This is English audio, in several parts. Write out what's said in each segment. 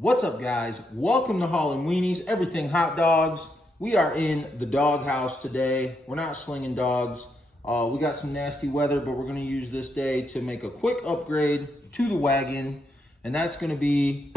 What's up, guys? Welcome to Haulin' Weenies, everything hot dogs. We are in the dog house today. We're not slinging dogs. We got some nasty weather, but we're going to use this day to make a quick upgrade to the wagon, and that's going to be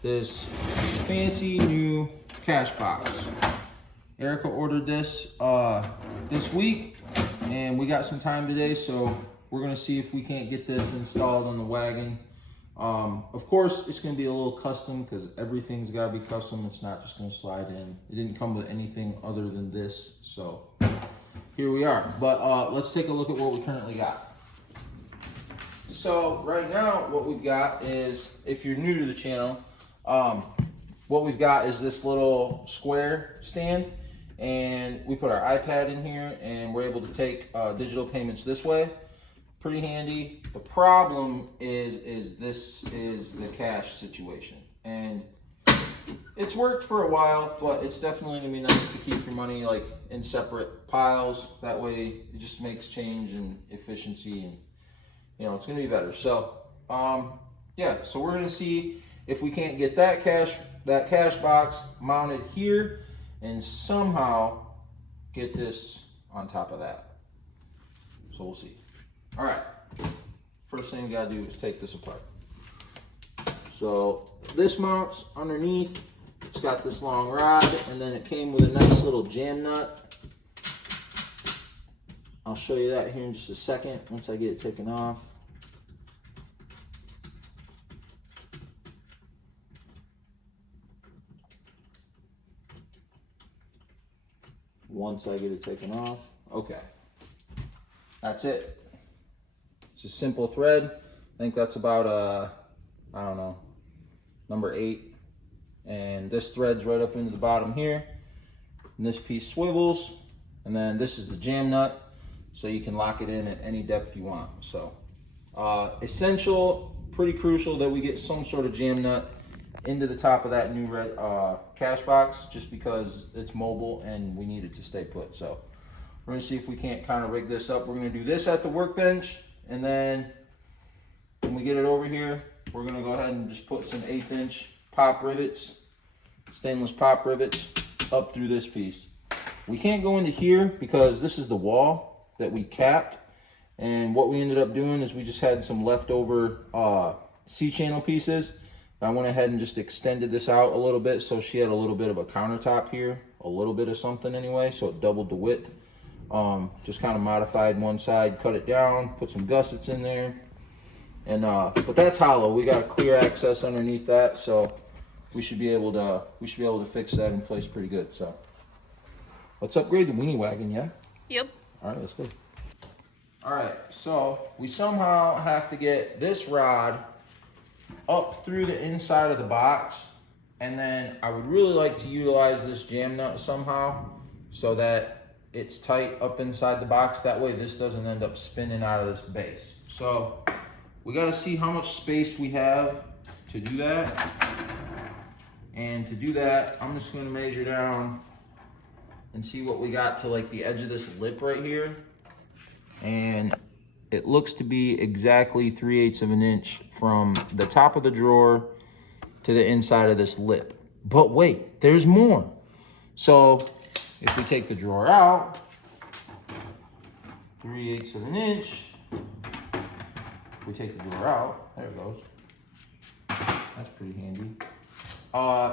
this fancy new cash box. Erica ordered this this week, and we got some time today, so we're going to see if we can't get this installed on the wagon. Of course, it's going to be a little custom because everything's got to be custom. It's not just going to slide in. It didn't come with anything other than this, so here we are. But let's take a look at what we currently got. So right now, what we've got is, if you're new to the channel, what we've got is this little square stand, and we put our iPad in here, and we're able to take digital payments this way. Pretty handy. The problem is this is the cash situation, and it's worked for a while, but it's definitely gonna be nice to keep your money like in separate piles. That way it just makes change and efficiency, and you know, it's gonna be better. So yeah, so we're gonna see if we can't get that cash box mounted here and somehow get this on top of that. So we'll see. All right, first thing we gotta do is take this apart. So this mounts underneath. It's got this long rod, and then it came with a nice little jam nut. I'll show you that here in just a second once I get it taken off. Once I get it taken off, okay, that's it. It's a simple thread. I think that's about I don't know, number 8. And this threads right up into the bottom here. And this piece swivels. And then this is the jam nut, so you can lock it in at any depth you want. So essential, pretty crucial that we get some sort of jam nut into the top of that new red cash box, just because it's mobile and we need it to stay put. So we're gonna see if we can't kind of rig this up. We're gonna do this at the workbench, and then when we get it over here, we're gonna go ahead and just put some 1/8" pop rivets, stainless pop rivets, up through this piece. We can't go into here because this is the wall that we capped, and what we ended up doing is we just had some leftover C-channel pieces. I went ahead and just extended this out a little bit, so she had a little bit of a countertop here, a little bit of something anyway, so it doubled the width. Just kind of modified one side, cut it down, put some gussets in there, and but that's hollow. We got clear access underneath that, so we should be able to fix that in place pretty good. So let's upgrade the weenie wagon, yeah? Yep. All right, let's go. All right, so we somehow have to get this rod up through the inside of the box, and then I would really like to utilize this jam nut somehow so that it's tight up inside the box. That way this doesn't end up spinning out of this base. So we got to see how much space we have to do that. And to do that, I'm just going to measure down and see what we got to like the edge of this lip right here. And it looks to be exactly 3/8 of an inch from the top of the drawer to the inside of this lip. But wait, there's more. So if we take the drawer out, 3/8 of an inch. If we take the drawer out, there it goes. That's pretty handy.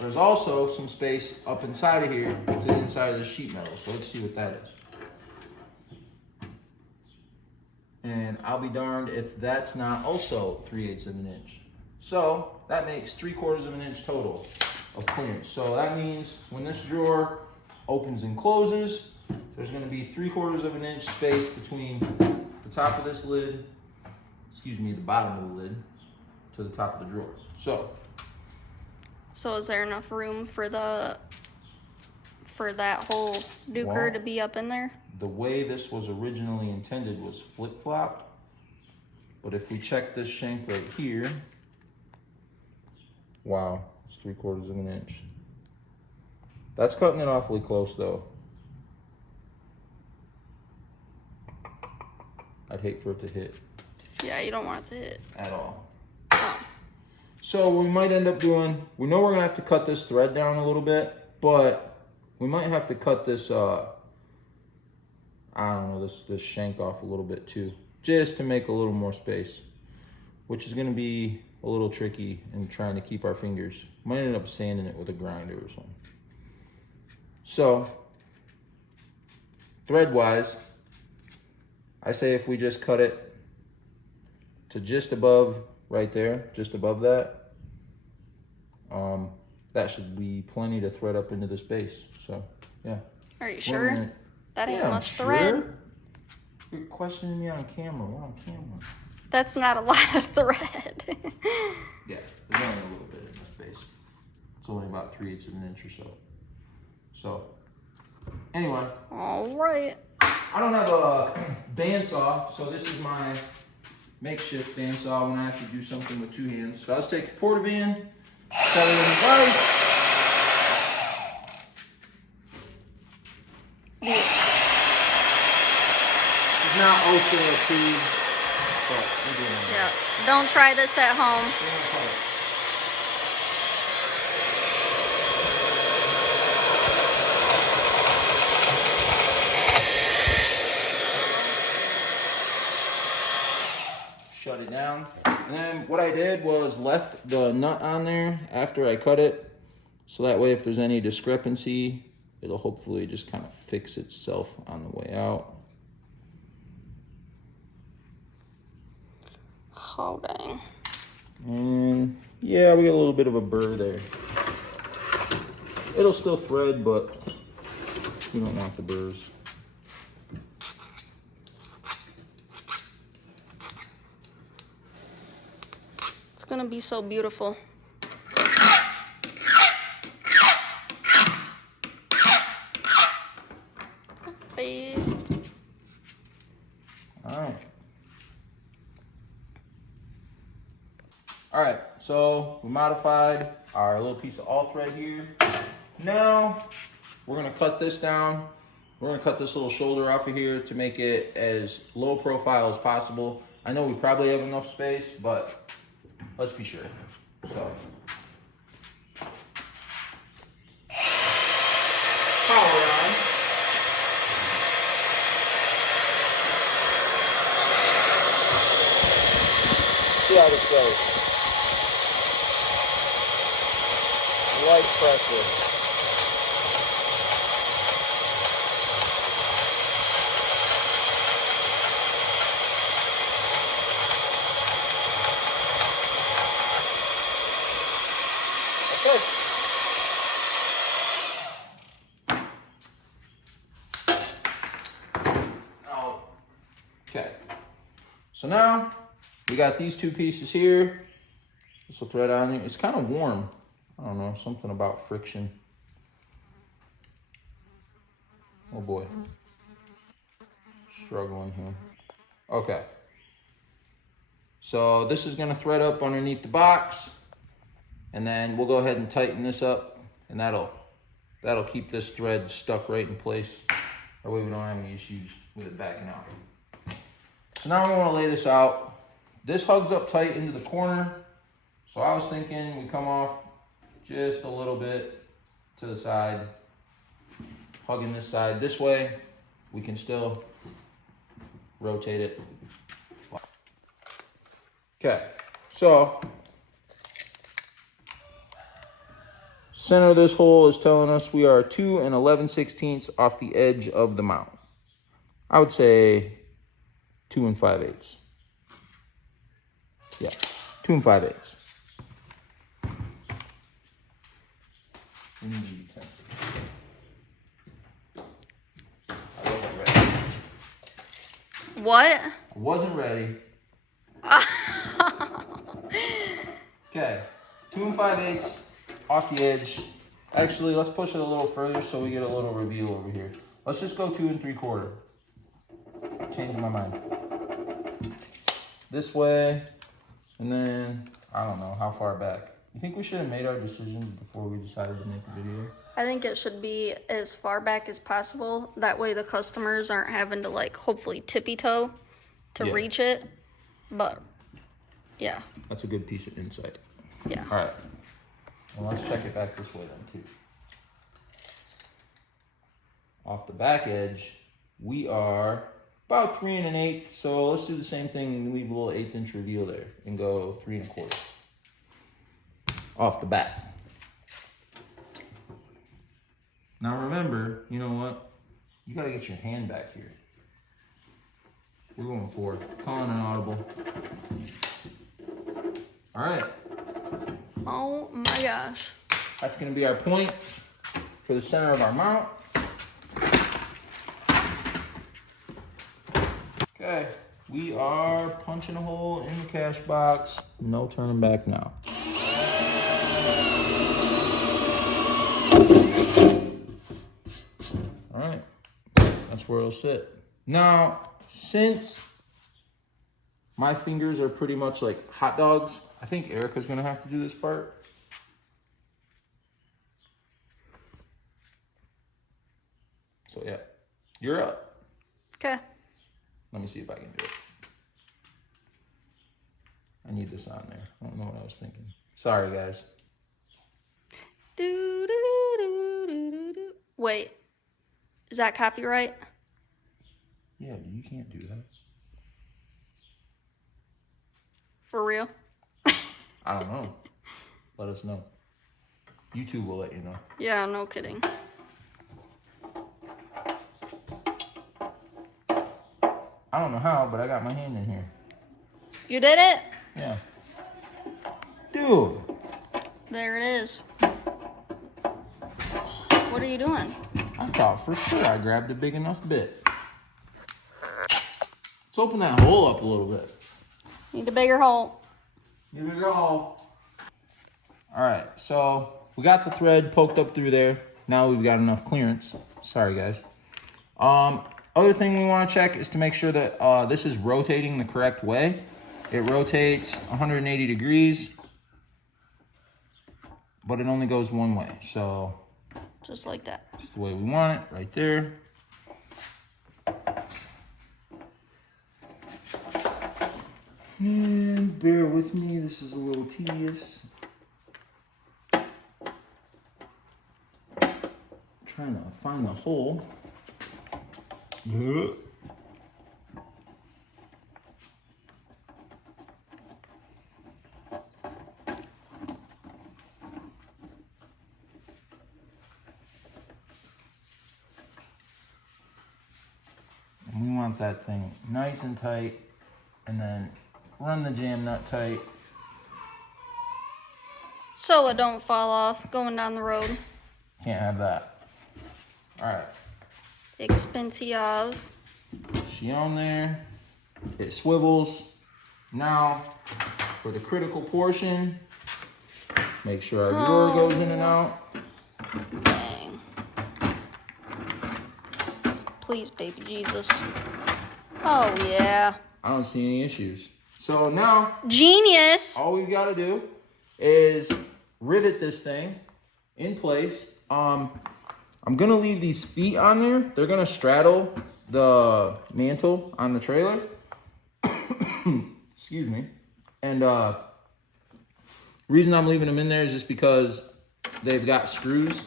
There's also some space up inside of here to the inside of the sheet metal. So let's see what that is. And I'll be darned if that's not also 3/8 of an inch. So that makes 3/4 of an inch total of clearance. So that means when this drawer opens and closes, there's going to be 3/4 of an inch space between the top of this lid, excuse me, the bottom of the lid, to the top of the drawer. So is there enough room for that whole duker to be up in there? The way this was originally intended was flip-flopped, but if we check this shank right here, wow, it's 3/4 of an inch. That's cutting it awfully close though. I'd hate for it to hit. Yeah, you don't want it to hit. At all. Oh. So we might end up doing, we know we're gonna have to cut this thread down a little bit, but we might have to cut this, I don't know, this shank off a little bit too, just to make a little more space, which is gonna be a little tricky in trying to keep our fingers. Might end up sanding it with a grinder or something. So, thread-wise, I say if we just cut it to just above right there, just above that, that should be plenty to thread up into the space. So, yeah. Are you sure? That ain't much thread. You're questioning me on camera. We're on camera. That's not a lot of thread. Yeah, there's only a little bit in the space. It's only about 3/8 of an inch or so. So, anyway. All right. I don't have a bandsaw, so this is my makeshift bandsaw when I have to do something with 2 hands. So I'll just take a portaband, set it in the vise. This is not OSHA approved, but we're doing it. Yeah. Don't try this at home. Shut it down. And then what I did was left the nut on there after I cut it. So that way if there's any discrepancy, it'll hopefully just kind of fix itself on the way out. Oh, dang. And yeah, we got a little bit of a burr there. It'll still thread, but we don't want the burrs. It's gonna be so beautiful. All right, so we modified our little piece of all thread here. Now we're gonna cut this down. We're gonna cut this little shoulder off of here to make it as low profile as possible. I know we probably have enough space, but let's be sure. So, power on. See how this goes. Light pressure. Okay. Oh. Okay. So now we got these 2 pieces here. This will thread on it. It's kind of warm. I don't know, something about friction. Oh boy. Struggling here. Okay. So this is gonna thread up underneath the box, and then we'll go ahead and tighten this up, and that'll keep this thread stuck right in place. That way we don't have any issues with it backing out. So now we wanna lay this out. This hugs up tight into the corner. So I was thinking we come off just a little bit to the side, hugging this side. This way, we can still rotate it. Okay, so center of this hole is telling us we are 2 11/16 off the edge of the mount. I would say 2 5/8. Yeah, 2 5/8. We need utensils. I wasn't ready. What? I wasn't ready. Okay, 2 5/8 off the edge. Actually, let's push it a little further so we get a little reveal over here. Let's just go 2 3/4. Change my mind. This way, and then I don't know how far back. You think we should have made our decisions before we decided to make a video? I think it should be as far back as possible. That way the customers aren't having to like hopefully tippy toe to reach it. But yeah. That's a good piece of insight. Yeah. All right. Well, let's check it back this way then too. Off the back edge, we are about 3 1/8. So let's do the same thing and leave a little 1/8 inch reveal there and go 3 1/4 off the back. Now remember, you know what? You gotta get your hand back here. We're going for calling an audible. All right. Oh my gosh. That's gonna be our point for the center of our mount. Okay, we are punching a hole in the cash box. No turning back now. All right, that's where it'll sit. Now, since my fingers are pretty much like hot dogs, I think Erica's gonna have to do this part. So yeah, you're up. Okay. Let me see if I can do it. I need this on there. I don't know what I was thinking. Sorry, guys. Do, do, do, do, do, do. Wait. Is that copyright? Yeah, you can't do that. For real? I don't know. Let us know. YouTube will let you know. Yeah, no kidding. I don't know how, but I got my hand in here. You did it? Yeah. Dude. There it is. What are you doing? I thought for sure I grabbed a big enough bit. Let's open that hole up a little bit. Need a bigger hole. Here we go. All right, so we got the thread poked up through there. Now we've got enough clearance. Sorry, guys. Other thing we want to check is to make sure that this is rotating the correct way. It rotates 180 degrees, but it only goes one way. So Just like that. it's the way we want it, right there. And bear with me, this is a little tedious. Trying to find the hole. And we want that thing nice and tight, and then run the jam nut tight. So it don't fall off going down the road. Can't have that. All right, Expensive. she on there. It swivels. Now, for the critical portion, make sure our drawer goes in and out. Dang. Please, baby Jesus. Oh, yeah. I don't see any issues. So now, Genius. all we gotta do is rivet this thing in place. I'm gonna leave these feet on there. They're gonna straddle the mantle on the trailer. Excuse me. And reason I'm leaving them in there is just because they've got screws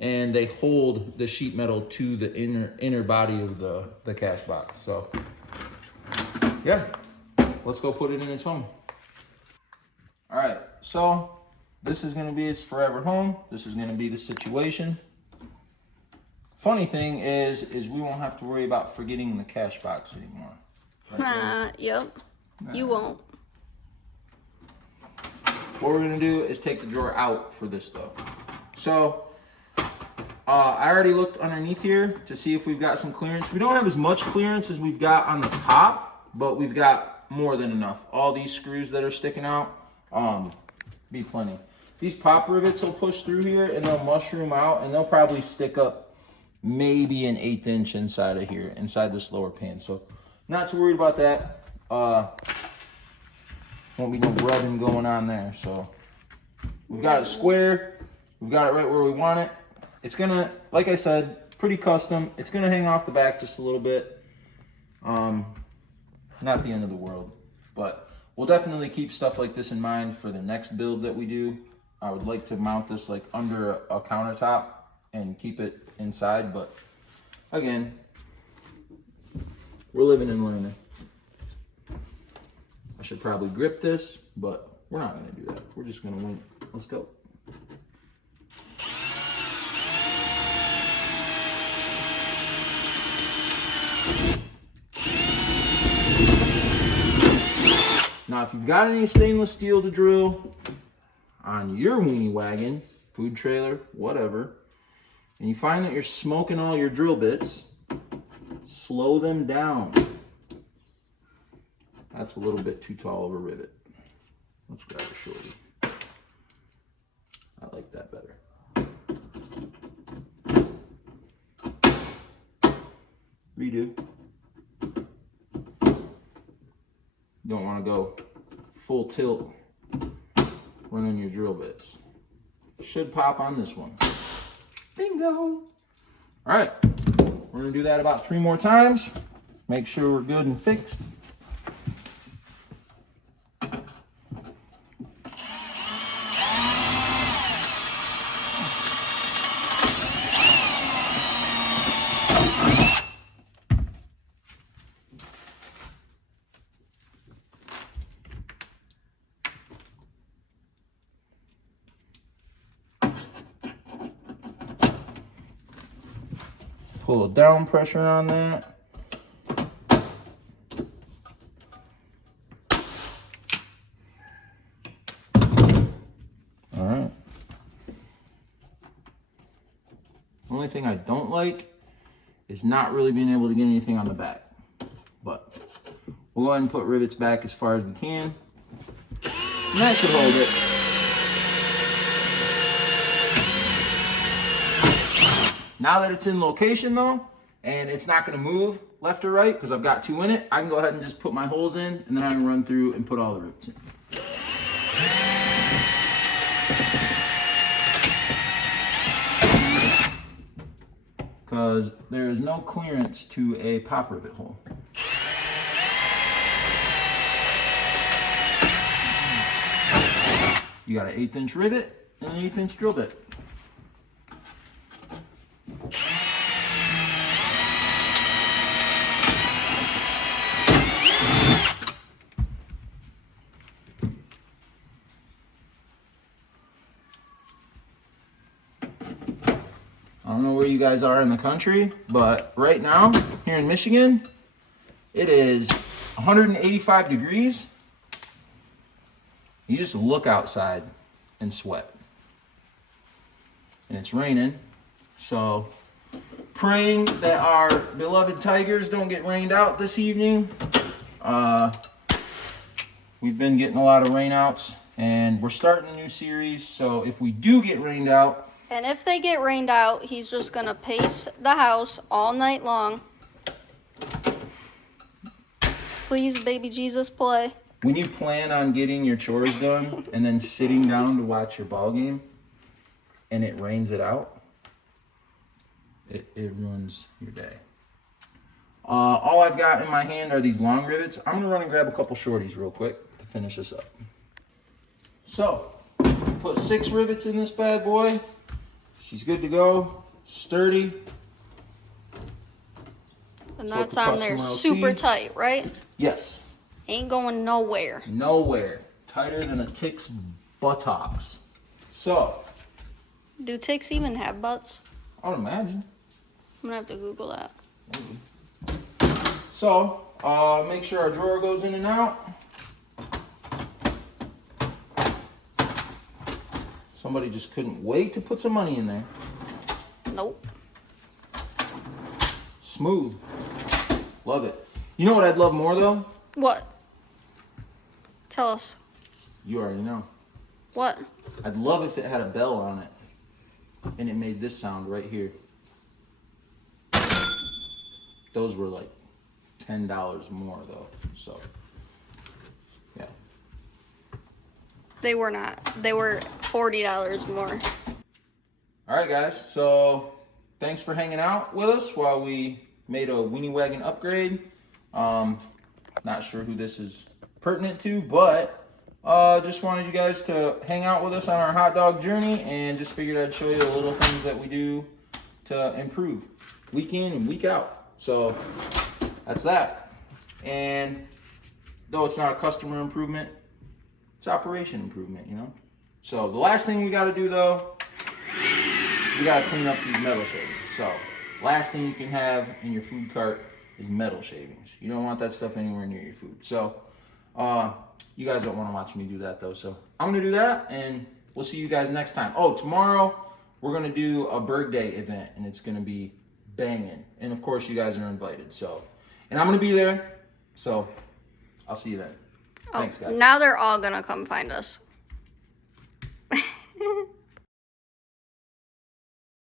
and they hold the sheet metal to the inner body of the cash box. So yeah, let's go put it in its home. All right, so this is gonna be its forever home. This is gonna be the situation. Funny thing is we won't have to worry about forgetting the cash box anymore. Right, Yep. You won't. what we're gonna do is take the drawer out for this though. So I already looked underneath here to see if we've got some clearance. We don't have as much clearance as we've got on the top, but we've got more than enough. All these screws that are sticking out, be plenty. These pop rivets will push through here and they'll mushroom out and they'll probably stick up maybe an 1/8 inch inside of here, inside this lower pan. So not too worried about that. Won't be no rubbing going on there. So we've got it square. We've got it right where we want it. It's gonna, like I said, pretty custom. It's gonna hang off the back just a little bit. Not the end of the world, but we'll definitely keep stuff like this in mind for the next build that we do. I would like to mount this like under a countertop and keep it inside, but again, we're living and learning. I should probably grip this, but we're not gonna do that. We're just gonna wing it. Let's go. Now, if you've got any stainless steel to drill on your weenie wagon, food trailer, whatever, and you find that you're smoking all your drill bits, slow them down. That's a little bit too tall of a rivet. Let's grab a shorty. I like that better. Redo. You don't want to go full tilt running your drill bits. Should pop on this one. Bingo! All right, we're gonna do that about 3 more times. Make sure we're good and fixed. Pull a down pressure on that. All right. Only thing I don't like is not really being able to get anything on the back. But we'll go ahead and put rivets back as far as we can. And that should hold it. Now that it's in location though, and it's not gonna move left or right because I've got 2 in it, I can go ahead and just put my holes in and then I can run through and put all the rivets in. Because there is no clearance to a pop rivet hole. You got an 1/8 inch rivet and an 1/8 inch drill bit. I don't know where you guys are in the country, but right now, here in Michigan, it is 185 degrees. You just look outside and sweat. And it's raining, so praying that our beloved Tigers don't get rained out this evening. We've been getting a lot of rainouts, and we're starting a new series, so if we do get rained out, And if they get rained out, he's just gonna pace the house all night long. Please, baby Jesus, play. when you plan on getting your chores done and then sitting down to watch your ball game and it rains it out, it ruins your day. All I've got in my hand are these long rivets. I'm gonna run and grab a couple shorties real quick to finish this up. So, put 6 rivets in this bad boy. She's good to go, sturdy. And that's on there super tight, right? Yes. Ain't going nowhere. Nowhere. Tighter than a tick's buttocks. So. Do ticks even have butts? I would imagine. I'm gonna have to Google that. Maybe. So, make sure our drawer goes in and out. Somebody just couldn't wait to put some money in there. Nope. Smooth. Love it. You know what I'd love more though? What? Tell us. You already know. What? I'd love if it had a bell on it and it made this sound right here. Those were like $10 more though, so yeah. They were not. They were $40 more. All right, guys. So thanks for hanging out with us while we made a weenie wagon upgrade. Not sure who this is pertinent to, but just wanted you guys to hang out with us on our hot dog journey, and just figured I'd show you the little things that we do to improve week in and week out. So that's that. And though it's not a customer improvement, it's operation improvement, you know? So the last thing we got to do, though, we got to clean up these metal shavings. So last thing you can have in your food cart is metal shavings. You don't want that stuff anywhere near your food. So you guys don't want to watch me do that, though. So I'm going to do that, and we'll see you guys next time. Oh, tomorrow we're going to do a Berg Day event, and it's going to be banging. And, of course, you guys are invited. So, and I'm going to be there. So I'll see you then. Thanks, guys. Now they're all going to come find us.